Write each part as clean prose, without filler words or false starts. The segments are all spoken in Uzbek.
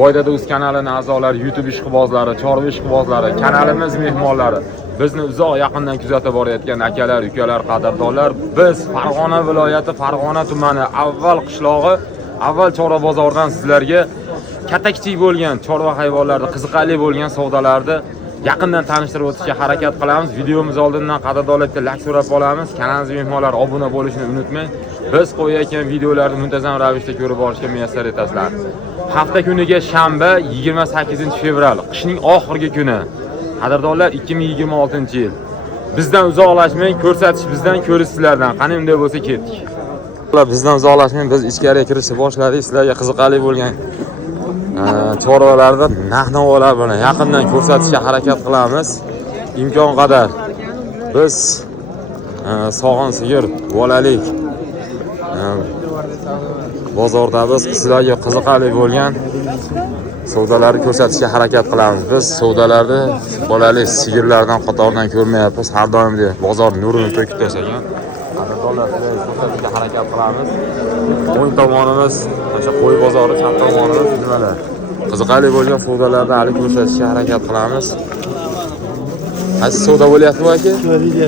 Boydada Uz kanalining a'zolari, YouTube ishqibozlari, chorva ishqibozlari, kanalimiz mehmonlari, bizni uzoq yaqindan kuzatib borayotgan akalar, ukalar, qadrdonlar, biz Farg'ona viloyati, Farg'ona tumani avval qishlog'i, avval chorva bozoridan sizlarga katta-kichik bo'lgan chorva hayvonlarni, qiziqarli bo'lgan savdolarni yaqindan tanishtirib o'tishga harakat qilamiz. Videomiz oldindan qadrdonlarga like so'rab qolamiz. Kanalimiz mehmonlari obuna bo'lishni unutmang. Biz qo'yayotgan videolarni muntazam ravishda ko'rib borishga muyassar etasizlar. Hafta kuniga shanba 28-fevral, qishning oxirgi kuni. Qadrdonlar 2026-yil. Bizdan uzoqlashmang, ko'rsatish bizdan, ko'rish sizlardan. Qani unday bo'lsa ketdik. Bizdan uzoqlashmang, biz ichkariga kirishni boshladik. Sizlarga qiziqarli bo'lgan chorvalarda narx-navolar bilan yaqindan ko'rsatishga harakat qilamiz. Imkon qadar biz sog'on sigir, bolalik bozorda biz sizlarga qiziqarli bo'lgan savdolarni ko'rsatishga harakat qilamiz. Biz savdolarni bolalik sigirlardan qatoridan ko'rmayapmiz. Har doimdek bozor nurini to'kib tashlagan. Qadrdonlarga ko'rsatishga harakat qilamiz. O'ng tomonimiz o'sha qo'y bozori, chap tomonimiz nimalar? Qiziqarli bo'lgan savdolarni hali ko'rsatishga harakat qilamiz. Qaysi savdo bo'lyapti bu aka?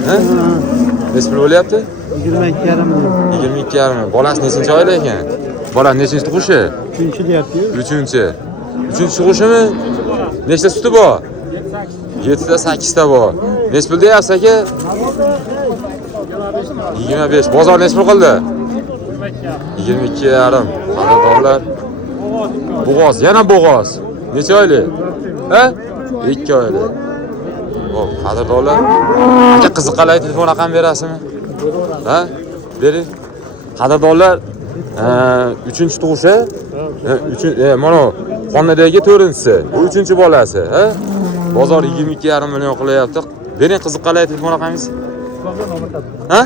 Ha? Nechta bo'lyapti? 22,5 million. 22,5. Bolasi nechinchi oyda ekan? Bola nechinchi tug'ishi? 3-chi deyapti-yu. 3-chi. 3-chi tug'ishimi? Nechta suti bor? 7ta, 8ta bor. Nech pul deyapsiz aka? 25. Bozor nech pul qildi? 22,5. Qadrdonlar. Bo'g'oz, yana bo'g'oz. Necha oylik? Ha? 2 oylik. Xo'p, qadrdonlar. Aka qiziqarli telefon raqam berasizmi? Ha? Bering. Qadrdonlar, 3-chi tug'ishi, mana xonadagi 4-chisi, bu 3-chi bolasi, ha? Bozor 22,5 million qilyapti. Bering qiziqarli telefon raqamingiz. Ha?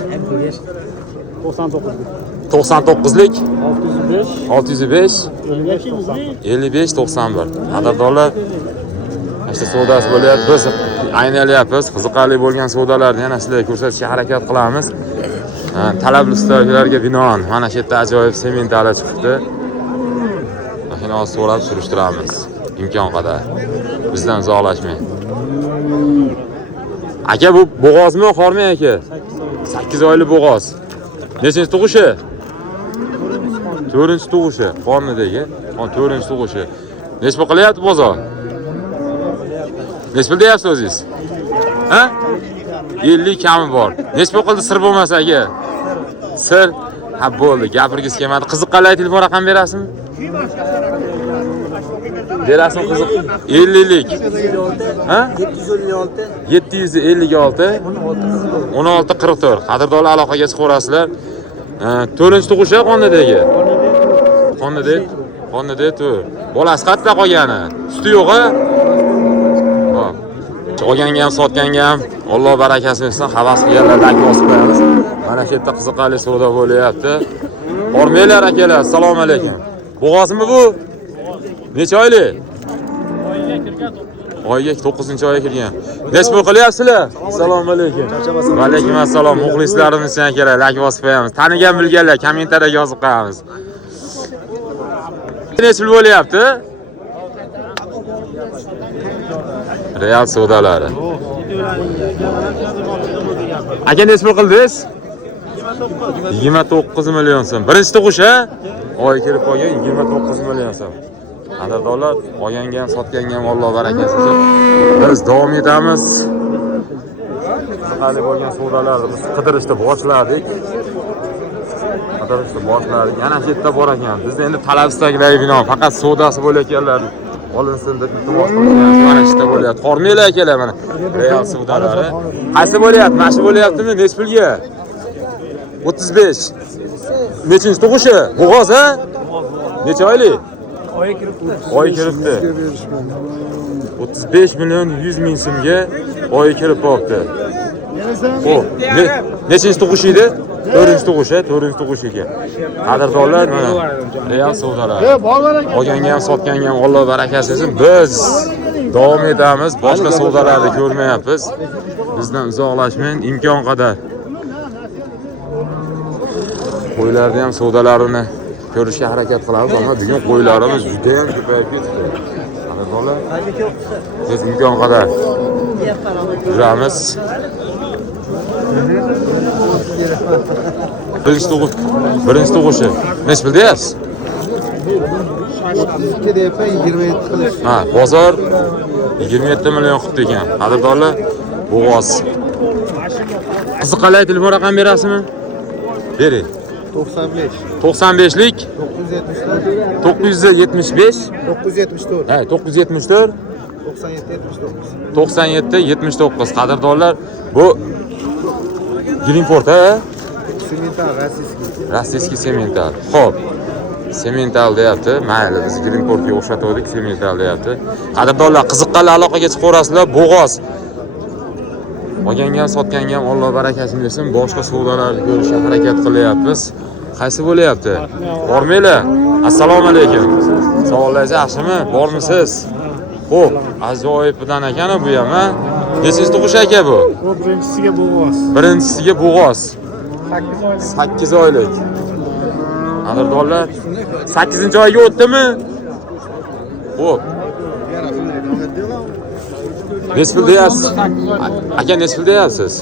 99lik 605 55 91. Qadrdonlar, işte savdosi bo'lyapti. Biz aynalyapmiz. Qiziqarli bo'lgan savdolarni yana sizlarga ko'rsatishga harakat qilamiz. Talab listolarga binoan mana shu yerda ajoyib sementali chiqibdi. Mashina so'rab surishtiramiz. Imkon qadar. Bizdan uzoqlashmang. Aka bu bo'g'ozmi, xormi aka? 8 oylik bo'g'oz. Nechinchi tug'ishi? 4-chi tug'ishi. Qornidagi, 4-chi tug'ishi. Nech pul qilyapti bozor? Nech pul deyapsiz o'zingiz? Ha? 50 kami bor. Nech pul qildi sir bo'lmasa aka? Sir. Ha bo'ldi, gapirgisi kelmadi. Qiziqqanlar telefon raqam berasizmi? Berasizmi qiziq? 50lik. Ha? 756 1644. Qadrdonlar aloqaga chiqaverasizlar. 4-chi tug'ishi qondagi. Qondagi tu. Bolasi qayerda qolgani? Suti yo'q-a? Xo'p. Olganga ham, sotganga ham Alloh barakasi bersin. Havas qilganlar like bosib qo'yamiz. Mana shu yerda qiziqarli savdo bo'lyapti. Hormanglar akalar, assalomu alaykum. Bo'g'ozmi bu? Necha oylik? Oyga 9-oyga kirgan. Nech pul qilyapsizlar? Assalomu alaykum. Va alaykum assalom. Muxlislarimiz uchun kerak like bosib qo'yamiz. Tanigan bilganlar kommentariyaga yozib qo'yamiz. Nech pul bo'lyapti? Real savdolari. Aka nech pul qildingiz? 29 million so'm. Birinchi tug'ish-a? Oy kirib qolgan 29 million so'm. Qadrdonlar, olganga ham, sotganga ham Alloh barakasi bersin. Biz davom etamiz. Qiziqarli bo'lgan savdolarni biz qidirishni boshladik. Yana shu yerda bor ekan. Bizda endi talab istaklariga binoan faqat savdosi bo'layotganlar olinsin deb iltimos qilamiz. Mana shu yerda bo'lyapti. Hormanglar akalar mana. Real savdolari. Qaysi bo'lyapti? Mana shu bo'lyaptimi? Nech pulga? 35. Nechinchi tug'ishi? Bo'g'oz, ha? Necha oylik? Oy kiribdi. 35 million 100 ming so'mga oy kirib qolibdi. Xo'p, nechinchi tug'ish edi? 4-chi tug'ishi, 4-chi tug'ish ekan. Qadrdonlar, mana real savdolar. Olganga ham, sotganga ham Alloh barakasi bersin. Biz davom etamiz. Boshqa savdolarni ko'rmayapmiz. Bizdan uzoqlashmang, imkon qadar. Qo'ylarni ham savdolarini ko'rishga harakat qilamiz. Ammo bugun qo'ylarimiz juda ham ko'payib ketdi. Qadrdonlar, biz imkon qadar yuramiz. Birinchi tug'ishi. Nech pul deyapsiz? 2 deyapman, 27 qilish. Ha, bozor 27 million qilibdi ekan. Qadrdonlar, bo'g'oz. Qiziqalay telefon raqam berasizmi? Bering. 95. 95lik 974. 975 ha 974 97 79 qadrdonlar bu Greenport ha Semental rossiyskiy semental. Xo'p. Semental deyapti. Mayli, biz Greenportga o'xshatdik, semental deyapti. Qadrdonlar, qiziqqanlar aloqaga chiqaverasizlar. Bo'g'oz. Olganga ham sotganga ham Alloh barakasini bersin. Boshqa savdolarni ko'rishga harakat qilyapmiz. Qaysi bo'layapti? Bormanglar. Assalomu alaykum. Savollaringiz yaxshimi? Bormisiz? Xo'p, ajoyibdan ekan bu ham, ha? Nechinchi tug'ish aka bu? Bu birinchisiga bo'g'oz. Birinchisiga bo'g'oz. 8 oylik. 8 oylik. Qadrdonlar, 8-oyga o'tdimi? Xo'p. Nech pul deyapsiz? Aka, nech pul deyapsiz?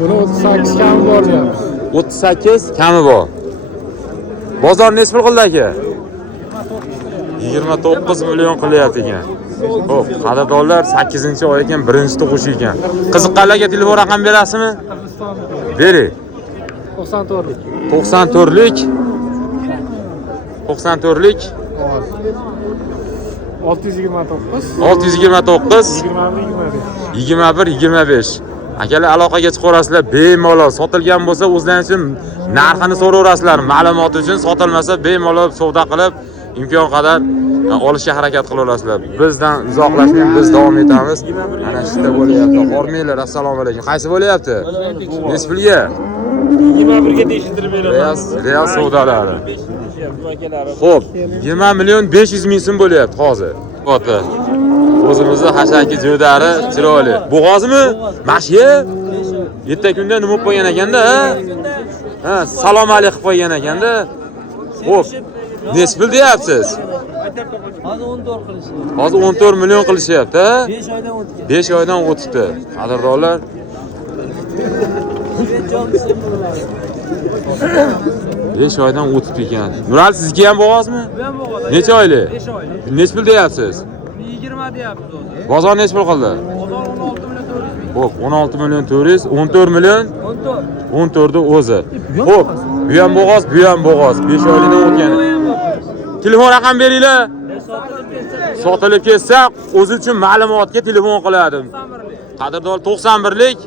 Buni 38 kami bor deyapmiz. 38 kami bor. Bozor nech pul qildi aka? 29 million qilyapti ekan. Xo'p, qadrdonlar, 8-oy ekan, birinchi tug'ish ekan. Qiziqqanlarga telefon raqam berasizmi? Bering. 94lik. 94lik 94lik 629 629 21 25. Akalar aloqaga chiqaverasizlar, bemalol sotilgan bo'lsa o'zlaringiz uchun narxini so'raverasizlar, ma'lumot uchun, sotilmasa bemalol savdo qilib imkon qadar olishga harakat qilaverasizlar. Bizdan uzoqlashmang, biz davom etamiz. Mana shu yerda bo'layapti. Hormanglar, assalomu alaykum. Qaysi bo'layapti? Nech pulga? 21 ga tekshirtirmayman. Real savdolari. Xo'p, 20 million 500 ming so'm bo'layapti hozir. Ota. O'zimizni hashaki jo'dari chiroyli. Bo'g'ozmi? Mashya? 7 kunda nima bo'lib qo'ygan ekanda, ha? Ha, salom alaykum qilib qo'ygan ekanda. Xo'p. Nech pul deyapsiz? Hozir 14 qilish. Hozir 14 million qilishyapti, ha? 5 oydan o'tgan. 5 oydan o'tibdi. Qadrdonlar, 5 oydan o'tibdi ekan. Nural, sizga ham bo'g'ozmi? Bu ham bo'g'oz. Necha oylik? 5 oylik. Nech pul deyapsiz? 20 deyapmiz o'zi. Bozor nech pul qildi? Bozor 16 million 400 ming. Xo'p, 16 million 400, 14 million 14. 14 o'zi. Xo'p, bu ham bo'g'oz, bu ham bo'g'oz. 5 oylikdan o'tgan. Telefon raqam beringlar. Sotilib ketsa, o'zi uchun ma'lumotga telefon qiladim. Qadrdon 91lik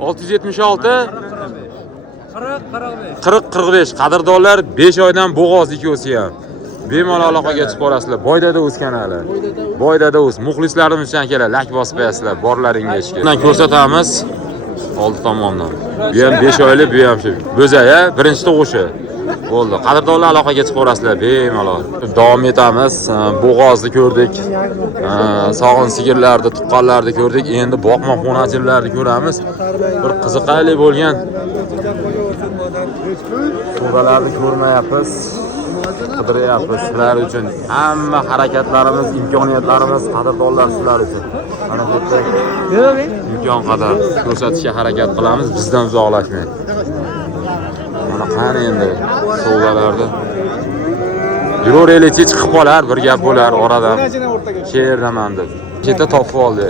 676 40-45. Qadrdonlar, 5 oydan bo'g'oz ikkosi ham. Bemalol aloqaga chiqib borasizlar. Boydada o'sgan hali. Boydada o's. Muxlislarimiz uchun akalar lak bosib qo'yasizlar, borlaringizga. Bundan ko'rsatamiz. Oldi tomondan. Bu ham 5 oylik, bu ham shu. Bo'zaya, birinchi tug'ishi. Bo'ldi. Qadrdonlar aloqaga chiqib borasizlar bemalol. Davom etamiz. Bo'g'ozni ko'rdik. Sog'in sigirlarni, tuqqanlarni ko'rdik. Endi boqma xonajillarni ko'ramiz. Bir qiziqarli bo'lgan suvlarni ko'rmayapmiz. Qidiryapmiz sizlar uchun. Hamma harakatlarimiz, imkoniyatlarimiz qadrdonlar sizlar uchun. Mana bu yerda imkon qadar ko'rsatishga harakat qilamiz, bizdan uzoqlashmang. Mana qani endi savdolarni. Yuraveraylik, chiqib qolar, bir gap bo'lar oradan. She'rdaman deb. Keta topib oldi.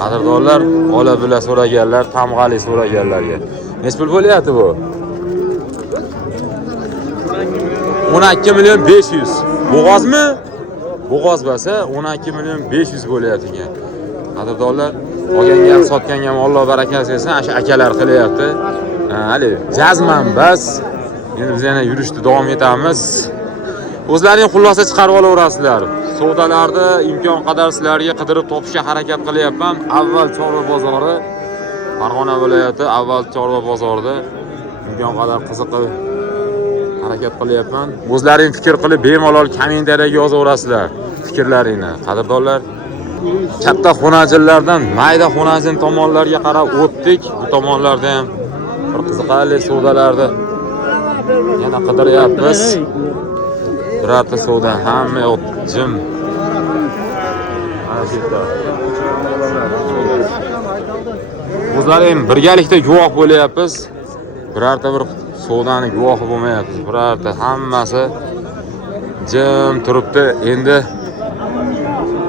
Qadrdonlar ola bila so'raganlar, tamg'ali so'raganlarga. Nech pul bo'lyapti bu? 12 million 500. Bo'g'ozmi? Bo'g'oz bo'lsa 12 million 500 bo'lyapti ekan. Qadrdonlar, olganga ham sotganga ham Alloh barakasi bersin, o'sha akalar qilyapti. Hali jazman bas. Endi biz yana yurishni davom etamiz. O'zlaring xulosa chiqarib olaverasizlar. Savdolarni imkon qadar sizlarga qidirib topishga harakat qilyapman. Avval Chorva bozori, Farg'ona viloyati avval Chorva bozorida imkon qadar qiziqib harakat qilyapman. O'zlaring fikr qilib bemalol kommentariyaga yozaverasizlar fikrlaringni. Qadrdonlar, katta xonajillardan mayda xonajin tomonlarga qarab o'tdik. Bu tomonlarda ham bir qiziqarli savdolarni Yana qidiryapmiz. Birorta suvdan hamma yoq jim. Mana shu yerda. Bizlar ham birgalikda guvoh bo'lyapmiz. Birorta bir suvdan guvohi bo'lmayapmiz. Birorta hammasi jim turibdi. Endi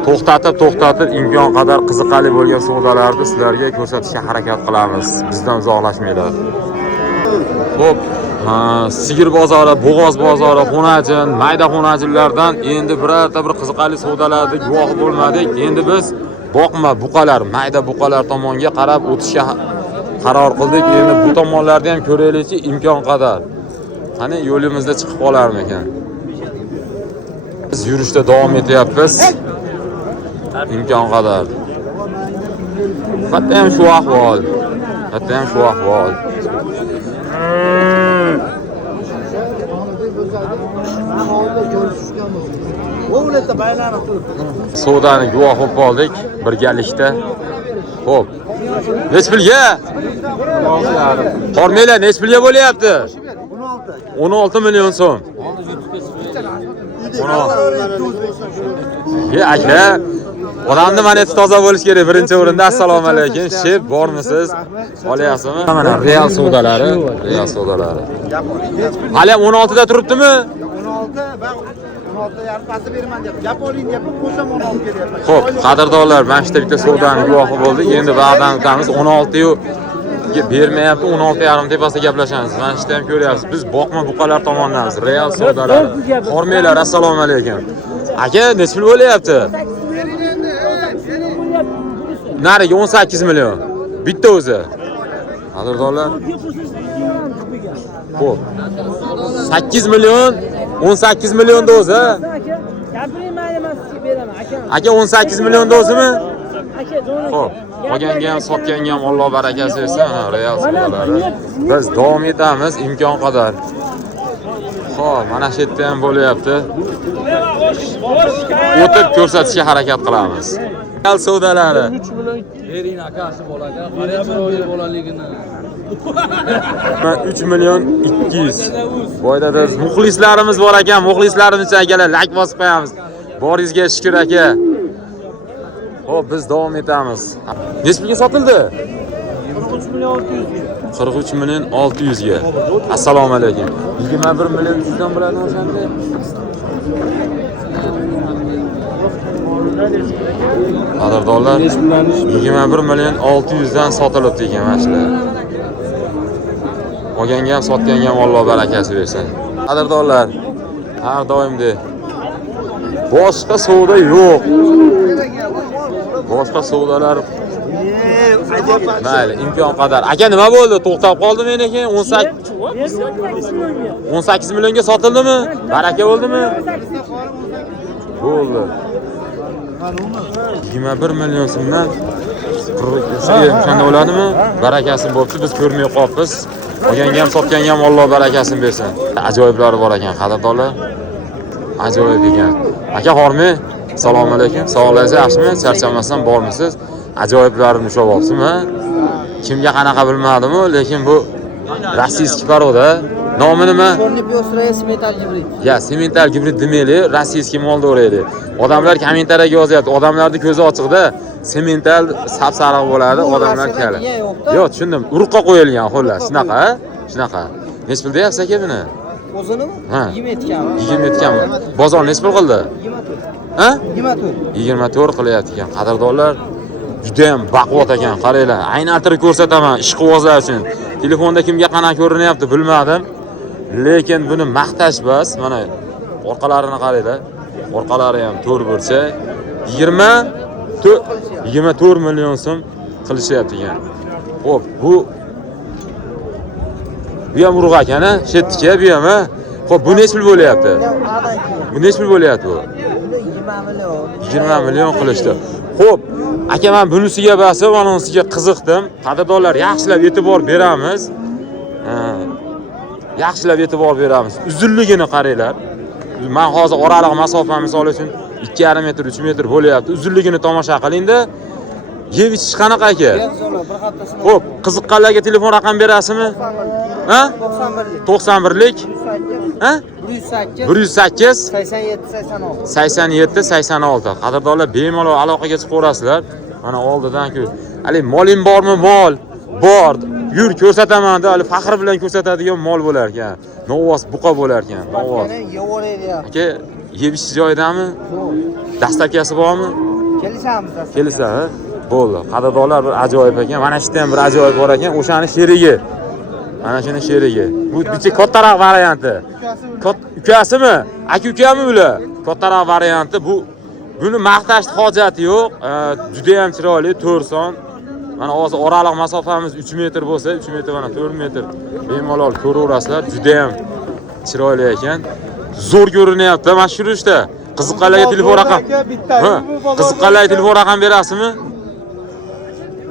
to'xtatib imkon qadar qiziqarli bo'lgan savdolarni sizlarga ko'rsatishga harakat qilamiz. Bizdan uzoqlashmanglar. Xo'p, Sigir bozori, Bo'g'oz bozori, Xonajin, mayda xonajinlardan endi birorta bir qiziqarli savdolarga guvoh bo'lmadik. Endi biz boqma buqalar, mayda buqalar tomonga qarab o'tishga qaror qildik. Endi bu tomonlarni ham ko'raylikchi imkon qadar. Qani yo'limizda chiqib qolarmikan? Biz yurishda davom etyapmiz. İmkon qadar. Hatta ham shu ahvol. Suvdani guvoh bo'lib qoldik birgalikda. Xo'p. Nech pulga? Qormanglar nech pulga bo'lyapti? 16 million so'm. Aka, odamni maneti toza bo'lish kerak. Birinchi o'rinda assalomu alaykum. Shef, bormisiz? Olyapsizmi? Mana real savdolari. Hali 16 da turibdimi? 16 va 16 yarim pasti beraman deb. Gap oling deb qo'sham 16 kelyapman. Xo'p, qadrdonlar, mana shu bitta savdoni guvohi bo'ldik. Endi va'dan o'tamiz 16 yu bermayapti, 16,5 tepasida gaplashamiz. Mana shuni ham ko'ryapsiz. Biz boqma buqalar tomondanmiz. Real savdolar. Hormanglar, assalomu alaykum. Aka, nech pul bo'lyapti? Nariga 18 million. Bitta o'zi. Qadrdonlar. Xo'p. 8 million, 18 million da o'zi. Aka 18 million da o'zimi? Xo'p. Qolganga ham sotganga ham Alloh barakasi bersin. Real savdolari. Biz davom etamiz imkon qadar. Xo'p, mana shu yerda ham bo'lyapti. O'tib ko'rsatishga harakat qilamiz. Real savdolari. 3 million bering akasi bo'ladi. Qaraychi bolaligini. 3 million 200. Boyda biz muxlislarimiz bor ekan, muxlislarimiz akalar like bosib qo'yamiz. Boringizga shukr aka. Xo'p, biz davom etamiz. Nech pulga sotildi? 43 million 600 ga. 43 million 600 ga. Assalomu alaykum. 21 million 300 dan bo'ladi o'shanda. Qadrdonlar 21 million 600 dan sotilibdi ekan mana shular. Olganga ham sotganga ham Alloh barakasi bersin. Qadrdonlar, har doimdek boshqa savdo yo'q. Boshqa savdolar mayli, imkon qadar. Aka, nima bo'ldi? To'xtab qoldi meniki 18 millionga sotildimi? Baraka bo'ldimi? Bo'ldi. 21 million so'mdan 42 qanday bo'ladimi? Barakasini bo'pti, biz ko'rmay qolibmiz. Olganga ham sotganga ham Alloh barakasini bersin. Ajoyiblari bor ekan, qadrdonlar. Ajoyib ekan. Aka, hormi? Assalomu alaykum. Sog'lig'ingiz yaxshimi? Charchamasdan bormisiz? Ajoyiblarini ushlab olibsizmi? Kimga qanaqa bilmadim-ku, lekin bu rossiyskiy paroda. Nomi nima? Chorniy pёстрая semental gibrid. Ya, semental gibrid demaylik, rossiyskiy molda o'raylik. Odamlar kommentariyaga yozyapti. Odamlarning ko'zi ochiqda semental sap-sariq bo'ladi, odamlar kali. Yo'q, tushundim. Urqqa qo'yilgan, xullas, shunaqa. Nech pul deyapsiz aka buni? O'zinimi? Ha. 27 kam. 27 kam. Bozor nech pul qildi? 24. Ha? 24. 24 qilyapti ekan. Qadrdonlar juda ham baquvvat ekan. Qaranglar, aylantirib ko'rsataman ishqibozlar uchun. Telefonda kimga qanaqa ko'rinyapti bilmadim. Lekin buni maqtash bas. Mana orqalarini qaranglar. Orqalari ham to'r burchak. 24 million so'm qilishyapti ekan. Xo'p, bu ham urug' ekan-a? Shetdiki, bu ham, ha? Xo'p, bu nech pul bo'lyapti? Bu nech pul bo'lyapti bu? 20 million qilishdi. Xo'p, aka, men bunisiga basib, anonsiga qiziqdim. Qadrdonlar, yaxshilab e'tibor beramiz. Yaxshilab e'tibor beramiz. Uzunligini qaranglar. Men hozir oraliq masofa misol uchun 2,5 metr, 3 metr bo'lyapti. Uzunligini tomosha qiling-da. Yeb ichish qanaqa aka? Xo'p, qiziqqanlarga telefon raqam berasizmi? Ha? 91lik. 91lik. 108. Ha? 108. 108 87 86. 87 86. Qadrdonlar bemalol aloqaga chiqaverasizlar. Mana oldidan-ku. Hali moling bormi? Mol bor. Yur ko'rsataman-da, hali faxr bilan ko'rsatadigan mol bo'lar ekan. Novvos buqa bo'lar ekan. Novvos. Aka, yebish joyidami? Dastakasi bormi? Kelishamiz. Kelsa, ha? Bo'ldi. Qadrdonlar bir ajoyib ekan. Mana shu yerda ham bir ajoyib bor ekan. O'shani sherigi. Mana shuni sherigi. Bu bitta kattaroq varianti. Ukasimi? Aka-ukami bular? Kattaroq varianti. Buni maqtashni hojati yo'q. Juda ham chiroyli, 4 son. Mana hozir oraliq masofamiz 3 metr bo'lsa, 3 metr mana 4 metr bemalol ko'raverasizlar. Juda ham chiroyli ekan. Zo'r ko'rinyapti. Mana shu ishda qiziqqanlarga telefon raqam. Qiziqqanlarga telefon raqam berasizmi?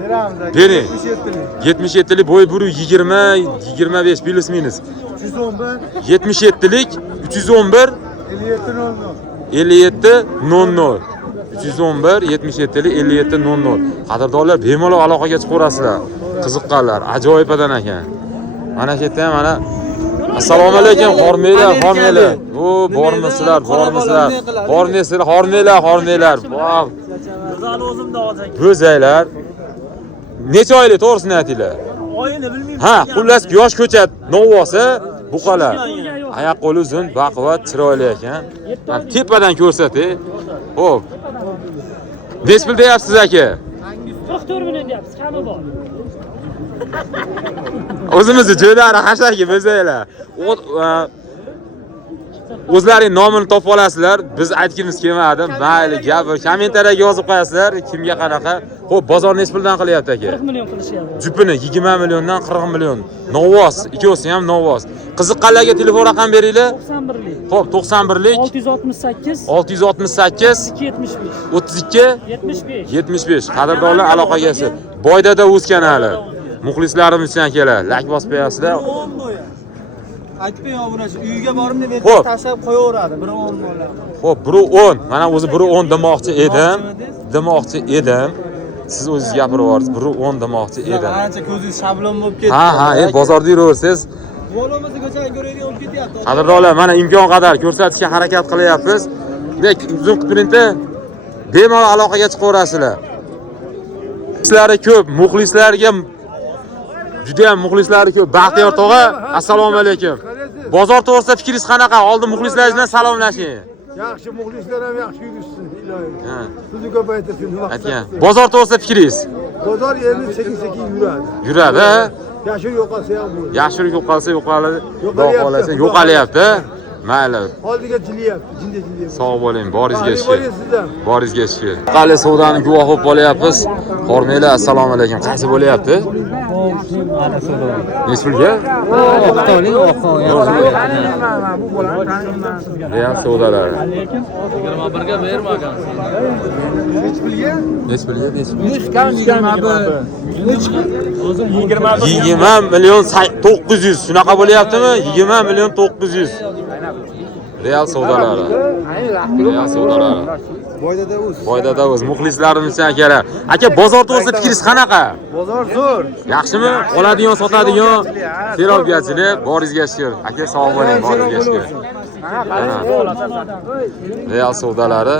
Beramiz aka. Bering. 77lik. 77lik bo'y 120 25 plus minus. 311. 77lik 311 57 00. 57 00 311 77lik 57 00. Qadrdonlar bemalol aloqaga chiqaverasizlar. Qiziqqanlar, ajoyibadan ekan. Mana shu yerda ham mana assalomu alaykum, xormeylar. O, bormisizlar? Xormeylar. Voh. Go'zal o'zimda hozir. Go'zaylar. Necha oylik to'g'risini aytinglar. Oyini bilmayman. Ha, xullas yosh ko'chat, novvosi, buqalar. Oyoq qo'li uzun, baquvvat, chiroyli ekan. Mana tepadan ko'rsatay. Xo'p. Nech pul deyapsiz aka? 44 million deyapsiz, qani bor? O'zimizni jo'ylari hashaki bizaylar. O'zlaring nomini topib olasizlar. Biz aytgimiz kelmadi. Mayli, gap kommentariyaga yozib qo'yasizlar, kimga qanaqa. Xo'p, bozor nech puldan qilyapti aka? 40 million qilishyapti. Jupini 20 milliondan 40 million. Novvos, ikkovsi ham novvos. Qiziqqanlarga telefon raqam beringlar. 91lik. Xo'p, 91lik 668 668 75 32 75. 75. Qadrdonlar aloqagasi. Boydada o'z kanali. Muxlislarimiz uchun keladi. Like bosib qo'yasizlar. 10 bo'yi. Aytmay buni uyiga borib deb Xo'p. tashlab qo'yaveradi. 1 10 bo'ladi. Xo'p, biri 10. Mana o'zi biri 10 demoqchi edim. Siz o'zingiz gapirib yuborsiz. Biri 10 demoqchi edim. Ancha ko'zingiz shablon bo'lib ketdi. Ha, bozorda yuraversiz. Bo'limizni ko'chaga ko'raylik olib ketyapti. Qadrdonlar, mana imkon qadar ko'rsatishga harakat qilyapmiz. Dek uzun qilib bemalol aloqaga chiqaverasizlar. Muxlislari ko'p, muxlislarga juda ham muxlislari ko'p. Baxtiyor tog'a, assalomu alaykum. Bozor to'g'risida fikringiz qanaqa? Oldin muxlislaringiz bilan salomlashing. Yaxshi muxlislar ham yaxshi yurishsin, iloyim. Ha, Sizni ko'paytirsin. aytgan. Bozor to'g'risida fikringiz? Bozor endi sekin-sekin yuradi. Yuradi, ha? Yashir yo'qolsa ham bo'ladi. Yaxshilik yo'qolsa yo'qoladi, Yo'qolyapti. yo'qolsa yo'qolyapti. Mayli. Oldiga jilyapti, jinda jilyapti. Sog' bo'ling, boringizga Qani shukur. bo'lasizlar? Boringizga shukur. Qali savdoni guvoh bo'lib qolyapmiz. Xormeylar, assalomu alaykum. Qaysi bo'lyapti? Nech pulga? Real savdolari. 21ga berma ekan. Nech pulga? 20 million 900. Shunaqa bo'lyaptimi? 20 million 900. Real savdolari. Boydada o'z muxlislarimiz uchun kerak. Aka, bozor to'g'risida fikringiz qanaqa? Bozor zo'r. Yaxshimi? Oladigan, sotadigan serobiyachilik, boringizga shukur. Aka, sog' bo'ling, boringizga shukur. Real savdolari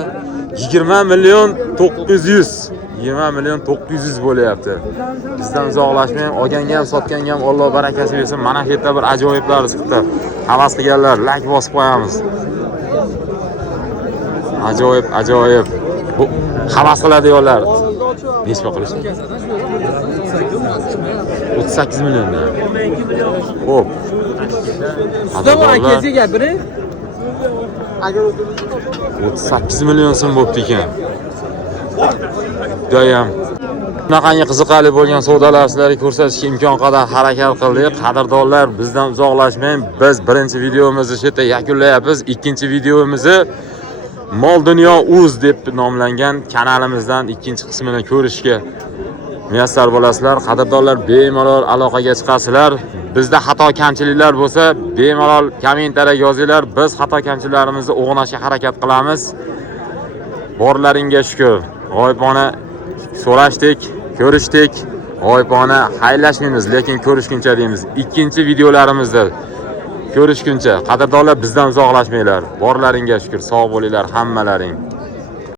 20 million 900. 20 million 900 bo'lyapti. Bizdan uzoqlashmang, olganga ham, sotganga ham Alloh barakasi bersin. Mana shu yerda bir ajoyiblar chiqdi. Havas qilganlar, like bosib qo'yamiz. Ajoyib. Bu havas qiladiganlar. Nechta qilish? 38 milliondan. Xo'p. Akaga gapiring. 38 million so'm bo'pti ekan. Judayam bunaqangi qiziqarli bo'lgan savdolar sizlarga ko'rsatishga imkon qadar harakat qildik. Qadrdonlar, bizdan uzoqlashmang. Biz birinchi videomizni shu yerda yakunlayapmiz. Ikkinchi videomizni Mol Dunyo Uz deb nomlangan kanalimizdan ikkinchi qismini ko'rishga muyassar bo'lasizlar. Qadrdonlar, bemalol aloqaga chiqasizlar. Bizda xato kamchiliklar bo'lsa, bemalol kommentariyaga yozinglar. Biz xato kamchiliklarimizni o'g'nashga harakat qilamiz. Borlaringga shukur. G'oyibona so'rashdik, ko'rishdik. G'oyibona xayrlashmaymiz, lekin ko'rishguncha deymiz. Ikkinchi videolarimizda ko'rishguncha qadrdonlar bizdan uzoqlashmanglar. Borlaringga shukr, sog' bo'linglar hammalaring.